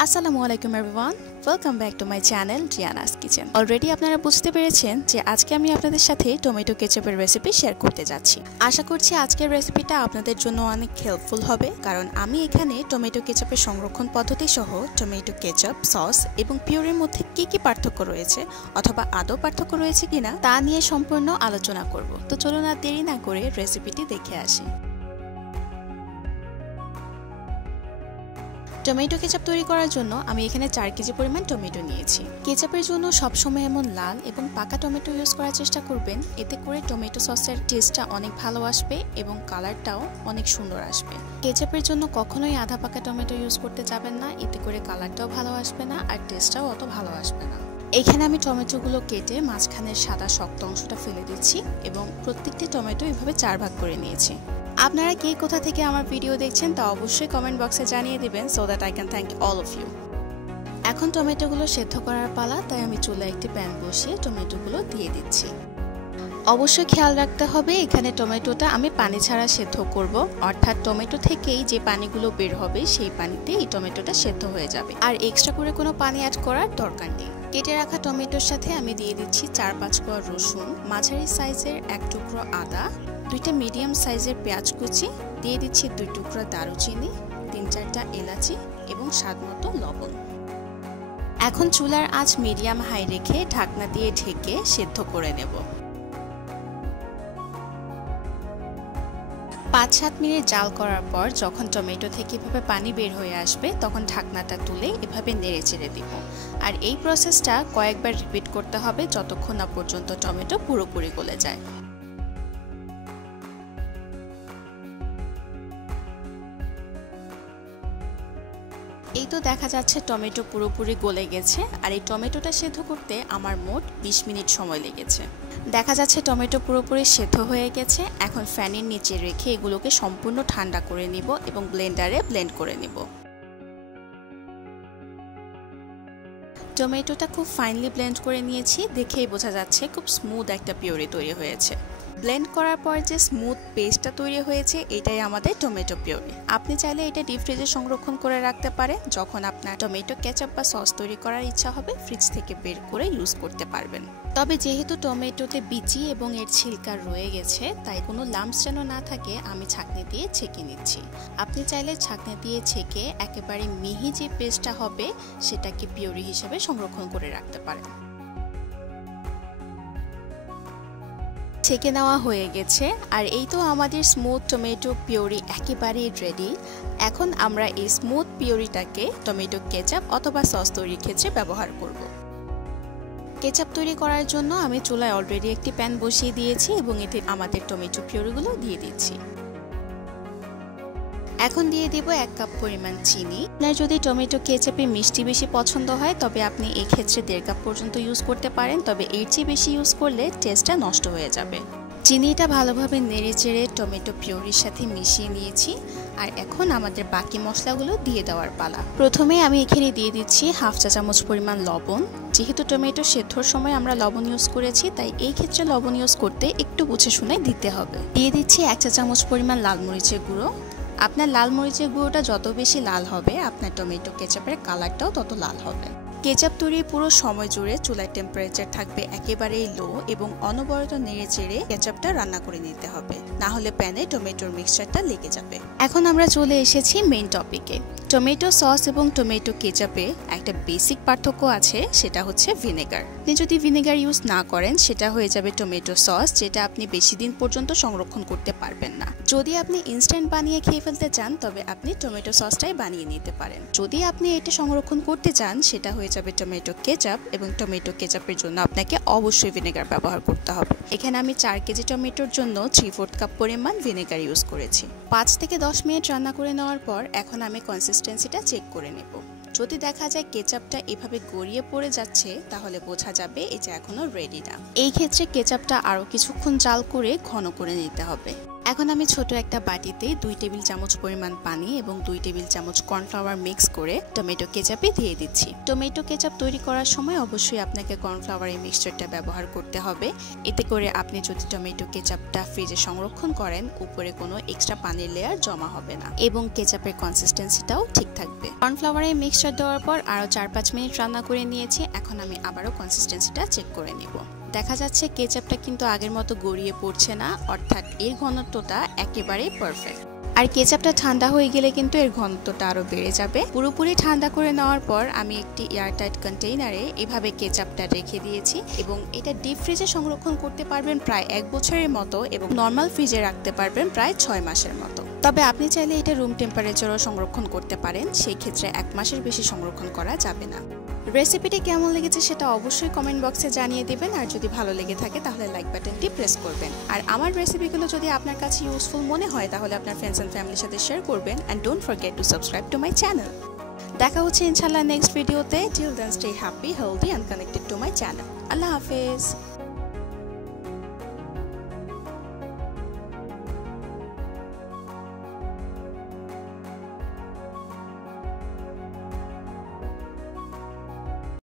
আসসালামু আলাইকুম everyone, welcome back to my channel Riana's kitchen. Already আপনারা বুঝতে পেরেছেন যে আজকে আমি আপনাদের সাথে টমেটো কেচাপের রেসিপি শেয়ার করতে যাচ্ছি। আশা করছি আজকের রেসিপিটা আপনাদের জন্য অনেক হেল্পফুল হবে, কারণ আমি এখানে টমেটো কেচাপের সংরক্ষণ পদ্ধতি সহ টমেটো কেচাপ, সস এবং পিউরির মধ্যে কি কি পার্থক্য রয়েছে অথবা আদৌ পার্থক্য রয়েছে কিনা তা নিয়ে সম্পূর্ণ আলোচনা করব। তো চলুন আর দেরি না করে রেসিপিটি দেখে আসি। টমেটো কেচাপ তৈরি করার জন্য আমি এখানে 4 কেজি পরিমাণ টমেটো নিয়েছি। কেচাপের জন্য সবসময় এমন লাল এবং পাকা টমেটো ইউজ করার চেষ্টা করবেন, এতে করে টমেটো সসের টেস্টটা অনেক ভালো আসবে এবং কালারটাও অনেক সুন্দর আসবে। কেচাপের জন্য কখনোই আধা পাকা টমেটো ইউজ করতে যাবেন না, এতে করে কালারটাও ভালো আসবে না আর টেস্টটাও অত ভালো আসবে না। এখানে আমি টমেটোগুলো কেটে মাঝখানের সাদা শক্ত অংশটা ফেলে দিচ্ছি এবং প্রত্যেকটি টমেটো এভাবে 4 ভাগ করে নিয়েছি। আপনারা কে কোথা থেকে আমার ভিডিও দেখছেন তা অবশ্যই কমেন্ট বক্সে জানিয়ে দিবেন, so that I can thank all of you. এখন টমেটোগুলো সেদ্ধ করার পালা, তাই আমি চুলায় একটি প্যান বসিয়ে টমেটোগুলো দিয়ে দিচ্ছি। অবশ্যই খেয়াল রাখতে হবে এখানে টমেটোটা আমি পানি ছাড়া সেদ্ধ করব, অর্থাৎ টমেটো থেকেই যে পানিগুলো বের হবে সেই পানিতে এই টমেটোটা সেদ্ধ হয়ে যাবে, আর এক্সট্রা করে কোনো পানি অ্যাড করার দরকার নেই। কেটে রাখা টমেটোর সাথে আমি দিয়ে দিচ্ছি 4-5 কোয়া রসুন, মাঝারি সাইজের 1 টুকরো আদা, 2টা মিডিয়াম সাইজের পেঁয়াজ কুচি, দিয়ে দিচ্ছি 2 টুকরা দারুচিনি, 3-4টা এলাচি এবং স্বাদমতো লবণ। এখন চুলার আঁচ মিডিয়াম হাই রেখে ঢাকনা দিয়ে ঢেকে সেদ্ধ করে নেব। 5-7 মিনিট জাল করার পর যখন টমেটো থেকে এভাবে পানি বের হয়ে আসবে তখন ঢাকনাটা তুলে এভাবে নেড়ে চেড়ে দিব। আর এই প্রসেসটা কয়েকবার রিপিট করতে হবে যতক্ষণ না পর্যন্ত টমেটো পুরোপুরি গলে যায়। এই তো দেখা যাচ্ছে টমেটো পুরোপুরি গলে গেছে, আর এই টমেটোটা সেদ্ধ করতে আমার মোট 20 মিনিট সময় লেগেছে। দেখা যাচ্ছে টমেটো পুরোপুরি সেদ্ধ হয়ে গেছে। এখন ফ্যানের নিচে রেখে এগুলোকে সম্পূর্ণ ঠান্ডা করে নিব এবং ব্লেন্ডারে ব্লেন্ড করে নিব। টমেটোটা খুব ফাইনলি ব্লেন্ড করে নিয়েছি, দেখেই বোঝা যাচ্ছে খুব স্মুথ একটা পিউরি তৈরি হয়েছে। ব্লেন্ড করার পর যে স্মুথ পেস্টটা তৈরি হয়েছে এটাই আমাদের টমেটো পিউরি। আপনি চাইলে এটা ডিপ ফ্রিজে সংরক্ষণ করে রাখতে পারেন, যখন আপনার টমেটো কেচাপ বা সস তৈরি করার ইচ্ছা হবে ফ্রিজ থেকে বের করে ইউজ করতে পারবেন। তবে যেহেতু টমেটোতে বিচি এবং এর ছিলকা রয়ে গেছে, তাই কোনো লাম্পস যেন না থাকে আমি ছাঁকনি দিয়ে ছেঁকে নিচ্ছি। আপনি চাইলে ছাঁকনি দিয়ে ছেঁকে একেবারে মিহি যে পেস্টটা হবে সেটাকে পিউরি হিসেবে সংরক্ষণ করে রাখতে পারেন। ছেঁকে নেওয়া হয়ে গেছে, আর এই তো আমাদের স্মুথ টমেটো পিউরি একেবারেই রেডি। এখন আমরা এই স্মুথ পিউরিটাকে টমেটো কেচাপ অথবা সস তৈরির ক্ষেত্রে ব্যবহার করব। কেচাপ তৈরি করার জন্য আমি চুলায় অলরেডি একটি প্যান বসিয়ে দিয়েছি এবং এতে আমাদের টমেটো পিউরিগুলো দিয়ে দিচ্ছি। এখন দিয়ে দিব 1 কাপ পরিমাণ চিনি। আপনার যদি টমেটো কেচাপে মিষ্টি বেশি পছন্দ হয় তবে আপনি এই ক্ষেত্রে 1.5 কাপ পর্যন্ত ইউজ করতে পারেন, তবে এর চেয়ে বেশি ইউজ করলে টেস্টটা নষ্ট হয়ে যাবে। চিনিটা ভালোভাবে নেড়ে চেড়ে টমেটো পিউরির সাথে মিশিয়ে নিয়েছি, আর এখন আমাদের বাকি মশলাগুলো দিয়ে দেওয়ার পালা। প্রথমে আমি এখানে দিয়ে দিচ্ছি 1/2 চা চামচ পরিমাণ লবণ। যেহেতু টমেটো সেদ্ধর সময় আমরা লবণ ইউজ করেছি, তাই এই ক্ষেত্রে লবণ ইউজ করতে একটু বুঝে শুনে দিতে হবে। দিয়ে দিচ্ছি 1 চা চামচ পরিমাণ লাল মরিচের গুঁড়ো। আপনার লাল মরিচের গুঁড়োটা যত বেশি লাল হবে আপনার টমেটো কেচাপের কালারটাও তত লাল হবে। কেচাপ তৈরির পুরো সময় জুড়ে চুলার টেম্পারেচার থাকবে একেবারেই লো এবং অনবরত নেড়ে চেড়ে কেচাপটা রান্না করে নিতে হবে, না হলে প্যানে টমেটোর মিক্সচারটা লেগে যাবে। এখন আমরা চলে এসেছি মেইন টপিকে। টমেটো সস এবং টমেটো কেচাপে একটা বেসিক পার্থক্য আছে, সেটা হচ্ছে ভিনেগার। আপনি যদি ভিনেগার ইউজ না করেন সেটা হয়ে যাবে টমেটো সস, যেটা আপনি বেশি দিন পর্যন্ত সংরক্ষণ করতে পারবেন না। যদি আপনি ইনস্ট্যান্ট বানিয়ে খেয়ে ফেলতে চান তবে আপনি টমেটো সসটাই বানিয়ে নিতে পারেন। যদি আপনি এটা সংরক্ষণ করতে চান সেটা হয়ে যাবে টমেটো কেচাপ, এবং টমেটো কেচাপের জন্য আপনাকে অবশ্যই ভিনেগার ব্যবহার করতে হবে। এখানে আমি 4 কেজি টমেটোর জন্য 3/4 কাপ পরিমাণ ভিনেগার ইউজ করেছি। 5 থেকে 10 মিনিট রান্না করে নেওয়ার পর এখন আমি কনসিস্টেন্সিটা চেক করে নেব। যদি দেখা যায় কেচাপটা এভাবে গড়িয়ে পড়ে যাচ্ছে তাহলে বোঝা যাবে এটা এখনো রেডি না। এই ক্ষেত্রে কেচাপটা আরো কিছুক্ষণ জাল করে ঘন করে নিতে হবে। এখন আমি ছোট একটা বাটিতে 2 টেবিল চামচ পরিমাণ পানি এবং 2 টেবিল চামচ কর্নফ্লাওয়ার মিক্স করে টমেটো কেচাপে দিয়ে দিচ্ছি। টমেটো কেচাপ তৈরি করার সময় অবশ্যই আপনাকে কর্নফ্লাওয়ারের মিক্সচারটা ব্যবহার করতে হবে। এতে করে আপনি যদি টমেটো কেচাপটা ফ্রিজে সংরক্ষণ করেন উপরে কোনো এক্সট্রা পানির লেয়ার জমা হবে না এবং কেচাপের কনসিস্টেন্সিটাও ঠিক থাকবে। কর্নফ্লাওয়ারের মিক্সচার দেওয়ার পর আরও 4-5 মিনিট রান্না করে নিয়েছি। এখন আমি আবারও কনসিস্টেন্সিটা চেক করে নিব। দেখা যাচ্ছে কেচাপটা কিন্তু আগের মতো গড়িয়ে পড়ছে না, অর্থাৎ এর ঘনত্বটা একেবারেই পারফেক্ট। আর কেচাপটা ঠান্ডা হয়ে গেলে কিন্তু এর ঘনত্বটা আরও বেড়ে যাবে। পুরোপুরি ঠান্ডা করে নেওয়ার পর আমি একটি এয়ারটাইট কন্টেইনারে এভাবে কেচাপটা রেখে দিয়েছি এবং এটা ডিপ ফ্রিজে সংরক্ষণ করতে পারবেন প্রায় 1 বছরের মতো এবং নর্মাল ফ্রিজে রাখতে পারবেন প্রায় 6 মাসের মতো। তবে আপনি চাইলে এটা রুম টেম্পারেচারও সংরক্ষণ করতে পারেন, সেই ক্ষেত্রে 1 মাসের বেশি সংরক্ষণ করা যাবে না। রেসিপিটি কেমন লেগেছে সেটা অবশ্যই কমেন্ট বক্সে জানিয়ে দেবেন, আর যদি ভালো লেগে থাকে তাহলে লাইক বাটনটি প্রেস করবেন। আর আমার রেসিপিগুলো যদি আপনার কাছে ইউজফুল মনে হয় তাহলে আপনার ফ্রেন্ডস এন্ড ফ্যামিলির সাথে শেয়ার করবেন। And don't forget to subscribe to my channel. দেখা হচ্ছে ইনশাআল্লাহ নেক্সট ভিডিওতে। Till then stay happy, healthy and connected to my channel. আল্লাহ হাফেজ।